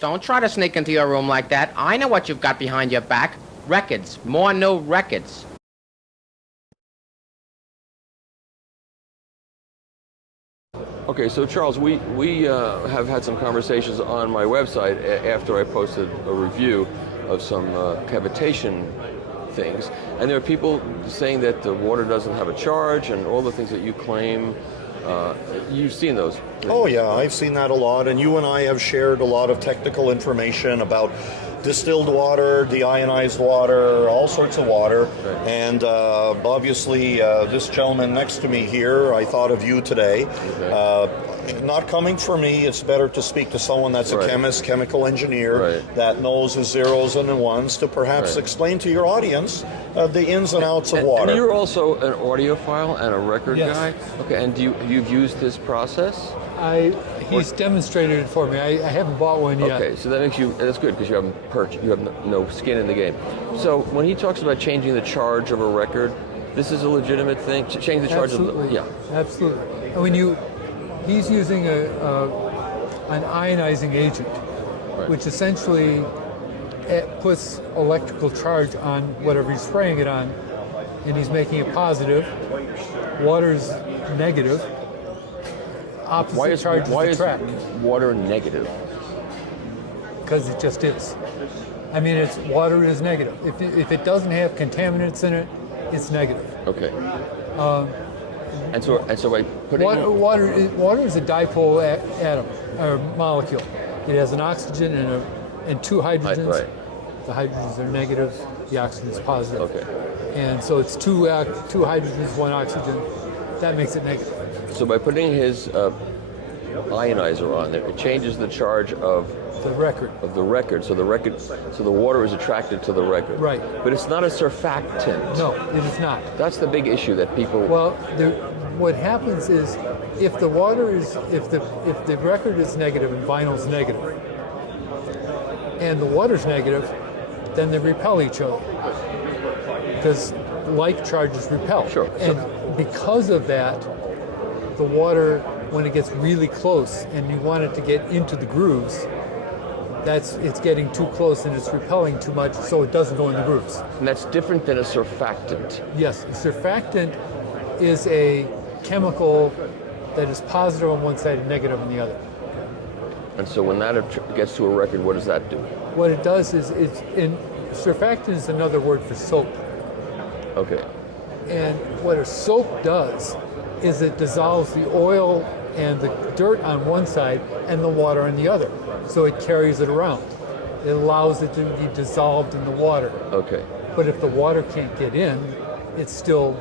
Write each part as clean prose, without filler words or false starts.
Don't try to sneak into your room like that. I know what you've got behind your back. Records. More new records. Okay, so Charles, we have had some conversations on my website after I posted a review of some cavitation things, and there are people saying that the water doesn't have a charge and all the things that you claim. You've seen those. Oh yeah, I've seen that a lot, and you and I have shared a lot of technical information about distilled water, deionized water, all sorts of water. Right. And obviously this gentleman next to me here, I thought of you today. Okay. Not coming for me, it's better to speak to someone that's a chemist, chemical engineer, that knows the zeros and the ones to perhaps explain to your audience the ins and outs of water. And you're also an audiophile and a record guy? Okay, and you've used this process? He's demonstrated it for me. I haven't bought one yet. Okay, so that makes you, that's good because you haven't purchased, you have no skin in the game. So when he talks about changing the charge of a record, this is a legitimate thing? Change the charge of the, Absolutely. And when he's using an ionizing agent, which essentially puts electrical charge on whatever he's spraying it on, and he's making it positive. Water's negative. Opposite charges attract. Why is water negative? Because it just is. I mean, water is negative. If it doesn't have contaminants in it, it's negative. Okay. And so by putting water is a dipole atom or molecule. It has an oxygen and two hydrogens. Right. The hydrogens are negative. The oxygen is positive. Okay. And so it's two hydrogens, one oxygen. That makes it negative. So by putting his ionizer on there, it changes the charge of the record. So the water is attracted to the record. Right. But it's not a surfactant. No, it is not. That's the big issue that people. Well, what happens is if the record is negative and vinyl's negative, and the water's negative, then they repel each other because like charges repel. Sure. And because of that, the water, when it gets really close and you want it to get into the grooves, it's getting too close and it's repelling too much, so it doesn't go in the grooves. And that's different than a surfactant. Yes, a surfactant is a chemical that is positive on one side and negative on the other. And so when that gets to a record, what does that do? What it does is surfactant is another word for soap. Okay. And what a soap does is it dissolves the oil and the dirt on one side and the water on the other. So it carries it around. It allows it to be dissolved in the water. Okay. But if the water can't get in, it's still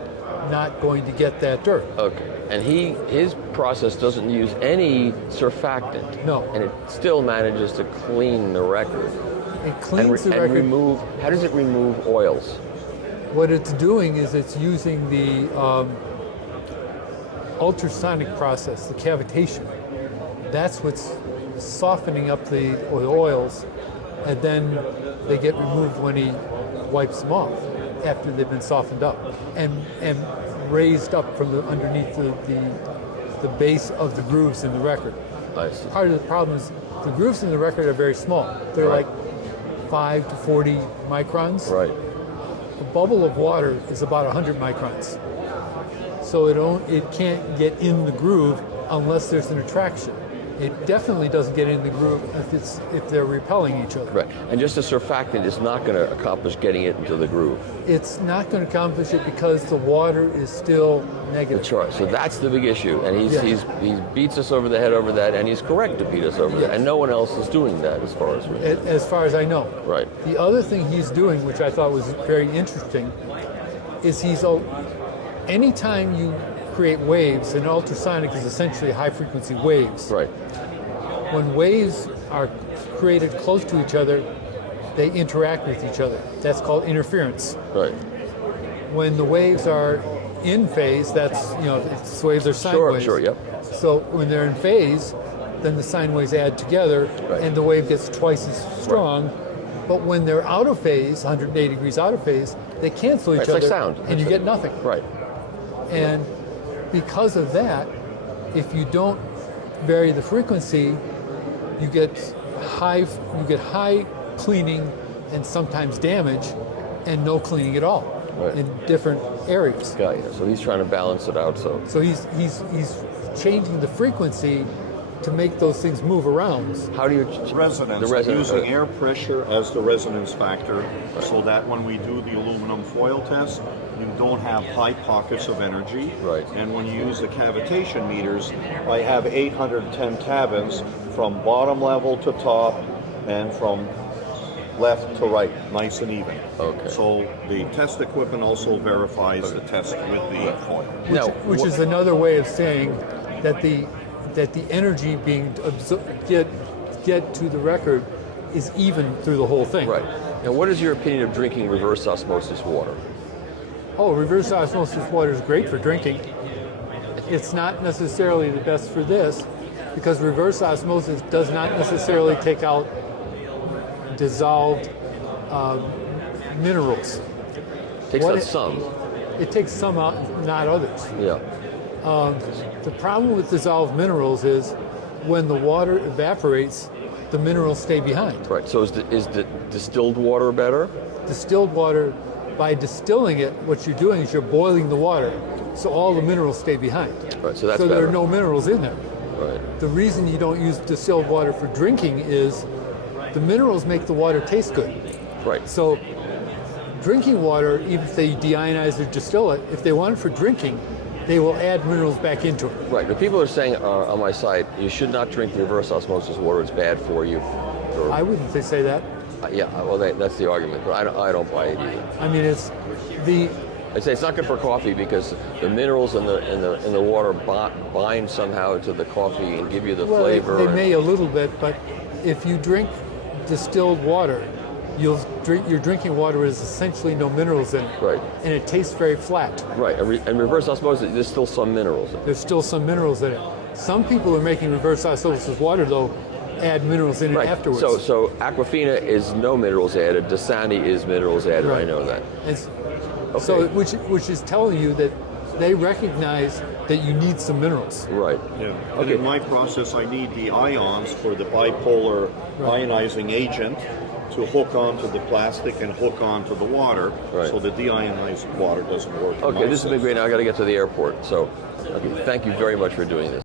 not going to get that dirt. Okay. And his process doesn't use any surfactant. No. And it still manages to clean the record. It cleans the record. How does it remove oils? What it's doing is it's using the ultrasonic process, the cavitation. That's what's softening up the oils, and then they get removed when he wipes them off after they've been softened up and raised up from underneath the base of the grooves in the record. Nice. Part of the problem is the grooves in the record are very small. They're like 5 to 40 microns. Right. A bubble of water is about 100 microns. So it can't get in the groove unless there's an attraction. It definitely doesn't get in the groove if they're repelling each other. Right. And just a surfactant is not going to accomplish getting it into the groove. It's not going to accomplish it because the water is still negative. That's right. So that's the big issue. And he beats us over the head over that, and he's correct to beat us over that. And no one else is doing that as far as we know. As far as I know. Right. The other thing he's doing, which I thought was very interesting, is anytime you create waves, and ultrasonic is essentially high-frequency waves. Right. When waves are created close to each other, they interact with each other. That's called interference. Right. When the waves are in phase, that's, waves are sine waves. Sure, yep. So when they're in phase, then the sine waves add together, and the wave gets twice as strong. But when they're out of phase, 180 degrees out of phase, they cancel each other. It's like sound. And you get nothing. Right. And because of that, if you don't vary the frequency, you get high cleaning and sometimes damage, and no cleaning at all in different areas. Got you. So he's trying to balance it out. So he's changing the frequency to make those things move around. How do you resonance? The resonance Using air pressure as the resonance factor, so that when we do the aluminum foil test, you don't have high pockets of energy. Right. And when you use the cavitation meters, I have 810 cabins from bottom level to top, and from left to right, nice and even. Okay. So the test equipment also verifies the test with the foil. Which is another way of saying that the energy being get to the record is even through the whole thing. Right. Now, what is your opinion of drinking reverse osmosis water? Oh, reverse osmosis water is great for drinking. It's not necessarily the best for this, because reverse osmosis does not necessarily take out dissolved minerals. Takes out some. It takes some out, not others. Yeah. The problem with dissolved minerals is when the water evaporates, the minerals stay behind. Right. So is the distilled water better? Distilled water, by distilling it, what you're doing is you're boiling the water, so all the minerals stay behind. Right. So that's so better. there are no minerals in there. Right. The reason you don't use distilled water for drinking is the minerals make the water taste good. Right. So drinking water, even if they deionize or distill it, if they want it for drinking, they will add minerals back into it. Right. The people are saying on my site, you should not drink the reverse osmosis water. It's bad for you. Or, I wouldn't say that. yeah. Well, that's the argument, but I don't buy it either. I mean, it's the. I'd say it's not good for coffee because the minerals in the water bind somehow to the coffee and give you the flavor. They may a little bit, but if you drink distilled water, your drinking water is essentially no minerals in it. Right. And it tastes very flat. Right. And reverse osmosis, there's still some minerals in it. There's still some minerals in it. Some people are making reverse osmosis water, though, add minerals in it afterwards. So Aquafina is no minerals added. Dasani is minerals added. Right. I know that. Okay. So which is telling you that they recognize that you need some minerals. Right. Yeah. And in my process, I need the ions for the bipolar ionizing agent to hook onto the plastic and hook onto the water, so the deionized water doesn't work. Okay, this has been great. Now I got to get to the airport. So, thank you very much for doing this.